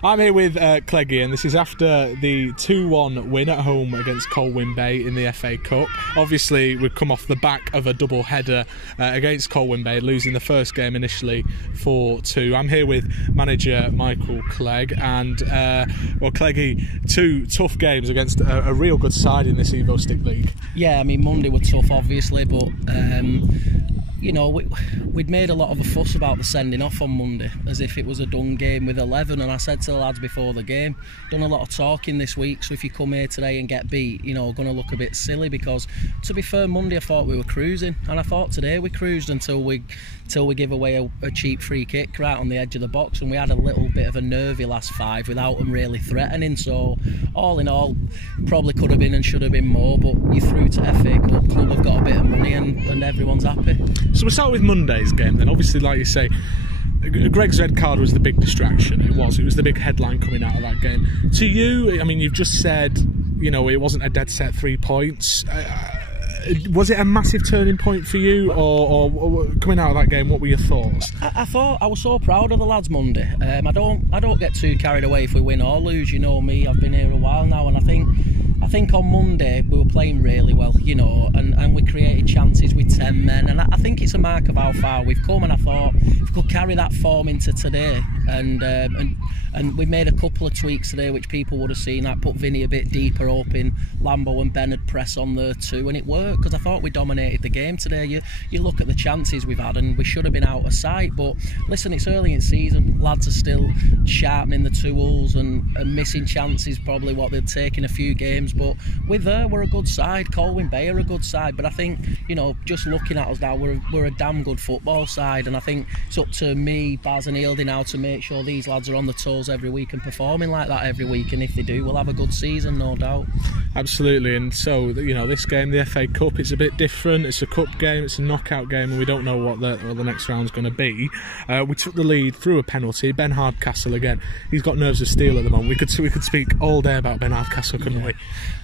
I'm here with Cleggy, and this is after the 2-1 win at home against Colwyn Bay in the FA Cup. Obviously, we've come off the back of a double header against Colwyn Bay, losing the first game initially 4-2. I'm here with manager Michael Clegg, and well, Cleggy, 2 tough games against a real good side in this Evo Stick League. Yeah, I mean, Monday were tough, obviously, but you know, we'd made a lot of a fuss about the sending off on Monday, as if it was a done game with 11, and I said to the lads before the game, done a lot of talking this week, so if you come here today and get beat, you know, going to look a bit silly, because to be fair, Monday I thought we were cruising, and I thought today we cruised until we give away a cheap free kick right on the edge of the box, and we had a little bit of a nervy last 5 without them really threatening. So all in all, probably could have been and should have been more, but you through to FA Cup, club have got a bit of money and everyone's happy. So we'll start with Monday's game then. Obviously, like you say, Greg's red card was the big distraction. It was the big headline coming out of that game. To you, I mean, you've just said, you know, it wasn't a dead set 3 points. Was it a massive turning point for you, or coming out of that game, what were your thoughts? I thought I was so proud of the lads Monday. I don't get too carried away if we win or lose. You know me, I've been here a while now, and I think on Monday we were playing really well, you know, and we created chances with 10 men, and I think it's a mark of how far we've come. And I thought if we could carry that form into today, and we made a couple of tweaks today which people would have seen, like put Vinny a bit deeper, hoping Lambo and Ben would press on there too, and it worked, because I thought we dominated the game today. You look at the chances we've had, and we should have been out of sight, but listen, it's early in season, lads are still sharpening the tools and missing chances, probably what they'd take in a few games. But with her, we're a good side. Colwyn Bay are a good side, but I think, you know, just looking at us now, we're a damn good football side, and I think it's up to me, Baz and Eildy now to make sure these lads are on the toes every week and performing like that every week, and if they do, we'll have a good season, no doubt. Absolutely. And so, you know, this game, the FA Cup, it's a bit different. It's a cup game, it's a knockout game, and we don't know what the next round's going to be. We took the lead through a penalty. Ben Hardcastle, again, he's got nerves of steel at the moment. We could speak all day about Ben Hardcastle, couldn't we?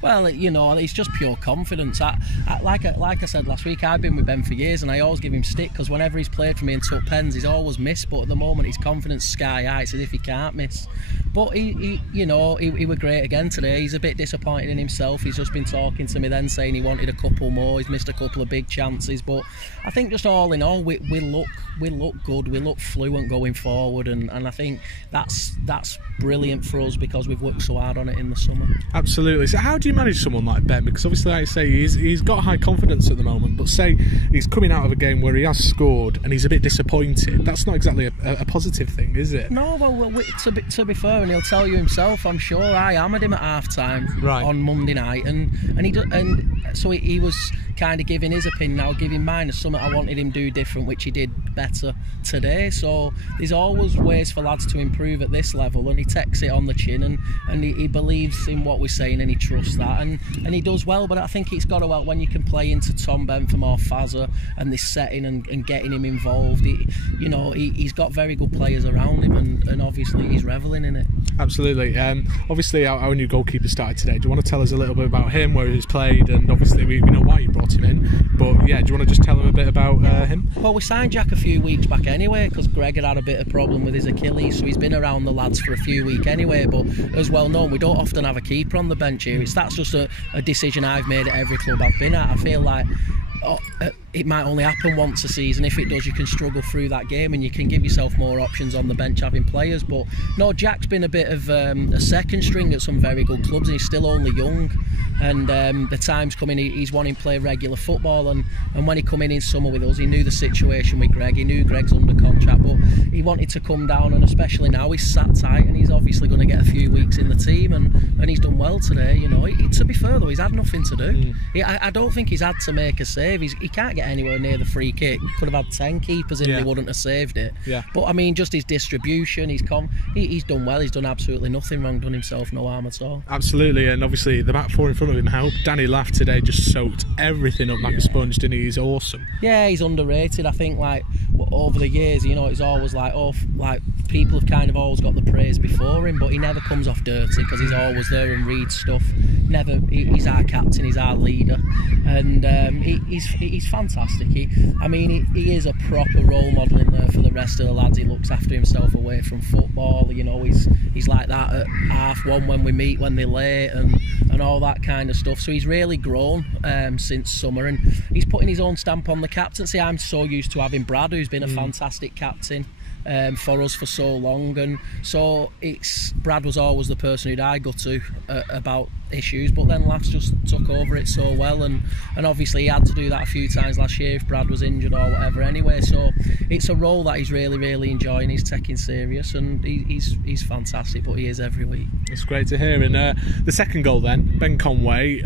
Well, you know, it's just pure confidence. Like I said last week, I've been with Ben for years, and I always give him stick, because whenever he's played for me and took pens, he's always missed. But at the moment, his confidence sky high. It's as if he can't miss. But he were great again today. He's a bit disappointed in himself. He's just been talking to me then, saying he wanted a couple more. He's missed a couple of big chances. But I think just all in all, we look good. We look fluent going forward, and I think that's brilliant for us, because we've worked so hard on it in the summer. Absolutely. So how do you manage someone like Ben? Because obviously, like I say, he's got high confidence at the moment, but say he's coming out of a game where he has scored and he's a bit disappointed. That's not exactly a positive thing, is it? No, well, to be fair, and he'll tell you himself, I'm sure, I hammered him at half-time on Monday night, and so he was kind of giving his opinion, I'll give him mine, as something I wanted him to do different, which he did better today. So there's always ways for lads to improve at this level, and he takes it on the chin, and he believes in what we're saying, and he trusts that, and he does well. But I think it's got to help when you can play into Tom Bentham or Fazza and this setting, and getting him involved. He's got very good players around him, and obviously he's revelling in it. Absolutely. Obviously our new goalkeeper started today. Do you want to tell us a little bit about him, where he's played, and obviously we know why you brought him in, but yeah, do you want to just tell him a bit about him? Well, we signed Jack a few weeks back anyway, because Greg had a bit of problem with his Achilles, so he's been around the lads for a few weeks anyway. But as well known, we don't often have a keeper on the bench here. That's just a decision I've made at every club I've been at. I feel like it might only happen once a season. If it does, you can struggle through that game, and you can give yourself more options on the bench having players. But no, Jack's been a bit of a second string at some very good clubs, and he's still only young, and the time's coming, he's wanting to play regular football, and when he come in summer with us, he knew the situation with Greg, he knew Greg's under contract, but he wanted to come down, and especially now he's sat tight, and he's obviously going to get a few weeks in the team, and he's done well today. You know, to be fair though, he's had nothing to do. I don't think he's had to make a save. He can't get anywhere near the free kick. He could have had 10 keepers in, they wouldn't have saved it. But I mean, just his distribution, he's done well. He's done absolutely nothing wrong, done himself no harm at all. Absolutely. And obviously the back four in front of him helped. Danny Laughton today just soaked everything up like a sponge, didn't he? He's awesome. Yeah, he's underrated. I think, like, over the years, you know, it's always like, oh, like people have kind of always got the praise before scoring, but he never comes off dirty because he's always there and reads stuff. He's our captain, he's our leader, and he's fantastic. He is a proper role model in there for the rest of the lads. He looks after himself away from football. You know, he's like that at 1:30 when we meet, when they're late, and all that kind of stuff. So he's really grown since summer, and he's putting his own stamp on the captaincy. I'm so used to having Brad, who's been a fantastic captain for us for so long, and so Brad was always the person who'd I go to about issues, but then Laughs just took over it so well, and obviously he had to do that a few times last year if Brad was injured or whatever anyway. So it's a role that he's really enjoying. He's taking serious, and he's fantastic, but he is every week. It's great to hear. And the second goal then, Ben Conway,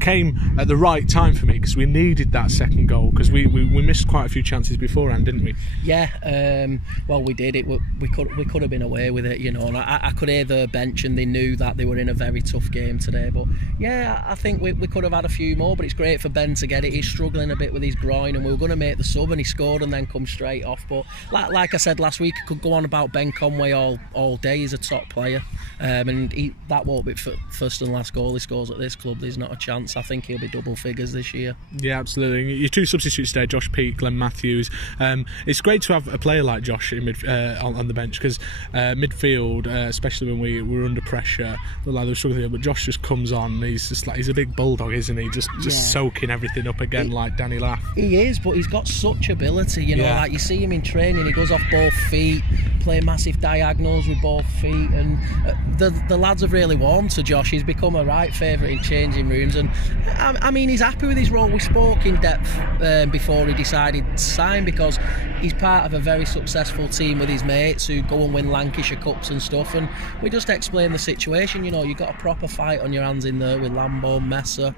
came at the right time for me, because we needed that second goal, because we missed quite a few chances beforehand, didn't we? Yeah, well, we did. We could have been away with it, you know, and I could hear the bench, and they knew that they were in a very tough game today. But yeah, I think we could have had a few more, but it's great for Ben to get it. He's struggling a bit with his groin, and we were going to make the sub, and he scored and then come straight off. But like I said last week, I could go on about Ben Conway all day. He's a top player, and that won't be first and last goal he scores at this club. There's not a chance. I think he'll be double figures this year. Yeah, absolutely. Your two substitutes today, Josh Peake, Glenn Matthews. It's great to have a player like Josh in on the bench, because midfield, especially when we were under pressure, like they were struggling, but Josh just comes on, and he's a big bulldog, isn't he? Just soaking everything up again, like Danny Laugh. He is, but he's got such ability, you know. Like you see him in training, he goes off both feet, play massive diagonals with both feet, and the lads have really warmed to Josh. He's become a right favourite in changing rooms, and I mean, he's happy with his role. We spoke in depth before he decided to sign, because he's part of a very successful team with his mates who go and win Lancashire Cups and stuff, and we just explained the situation. You know, you've got a proper fight on your hands in there with Lambo, Messer,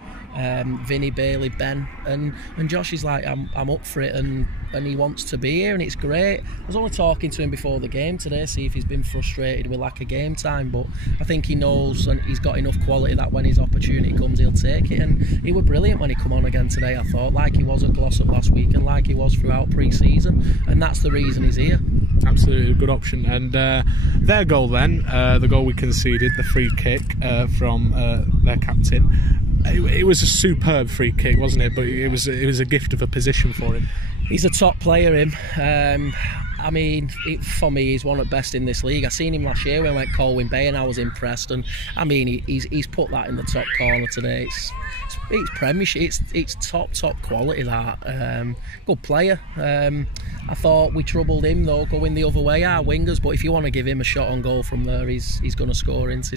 Vinny, Bailey, Ben, and Josh is like, I'm up for it, and he wants to be here, and it's great. I was only talking to him before the game today, see if he's been frustrated with lack of game time, but I think he knows, and he's got enough quality that when his opportunity comes, he'll take it. And he was brilliant when he come on again today, I thought, like he was at Glossop last week, and like he was throughout pre-season, and that's the reason he's here. Absolutely, a good option. And their goal then, the goal we conceded, the free kick from their captain, it was a superb free kick, wasn't it? But it was a gift of a position for him. He's a top player, him. I mean, for me, he's one at best in this league. I seen him last year when we went Colwyn Bay, and I was impressed. And I mean, he's put that in the top corner today. It's Premiership. It's top quality. That good player. I thought we troubled him though, going the other way, our wingers. But if you want to give him a shot on goal from there, he's going to score, isn't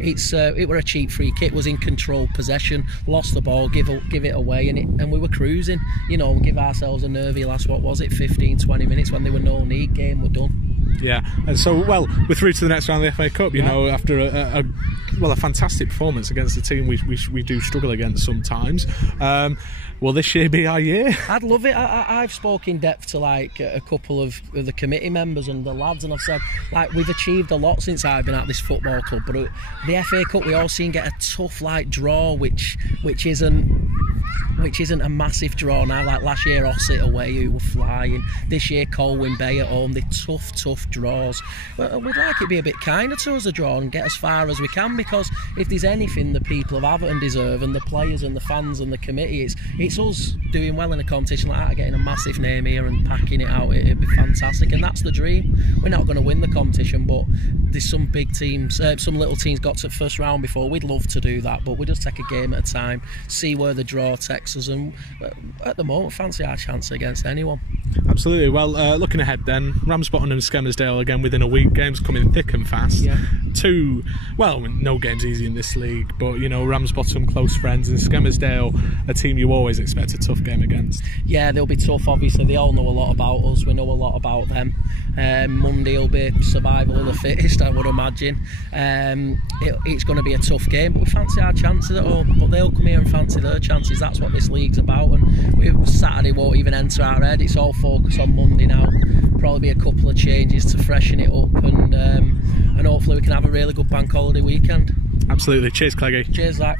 he? So it were a cheap free kick. Was in control possession, lost the ball, give it away, and we were cruising. You know, and give ourselves a nervy last, what was it, 15-20 minutes when there were no need. Game were done. Yeah, and so, well, we're through to the next round of the FA Cup, you know, after a fantastic performance against a team we do struggle against sometimes. Will this year be our year? I'd love it. I've spoken in depth to like a couple of the committee members and the lads, and I've said, like, we've achieved a lot since I've been at this football club, but the FA Cup we all seen get a tough like draw, which isn't a massive draw now. Like last year, Ossett away, who were flying. This year, Colwyn Bay at home. They're tough draws. But we'd like it to be a bit kinder to us, a draw, and get as far as we can, because if there's anything the people of Atherton deserve, and the players and the fans and the committee, it's us doing well in a competition like that, getting a massive name here and packing it out. It'd be fantastic, and that's the dream. We're not going to win the competition, but there's some big teams, some little teams got to the first round before. We'd love to do that, but we just take a game at a time, see where the draw takes us, and at the moment fancy our chance against anyone. Absolutely. Well, looking ahead then, Ramsbottom and Skelmersdale again within a week. Games coming thick and fast. Yeah. No game's easy in this league, but you know, Ramsbottom close friends, and Skelmersdale a team you always expect a tough game against. Yeah, they'll be tough. Obviously, they all know a lot about us. We know a lot about them. Monday will be survival of the fittest, I would imagine. It's going to be a tough game, but we fancy our chances at home. But they'll come here and fancy their chances. That's what this league's about. And Saturday won't even enter our head. It's all focused on Monday now. Probably be a couple of changes to freshen it up, and hopefully we can have a really good bank holiday weekend. Absolutely. Cheers, Cleggy. Cheers, Zach.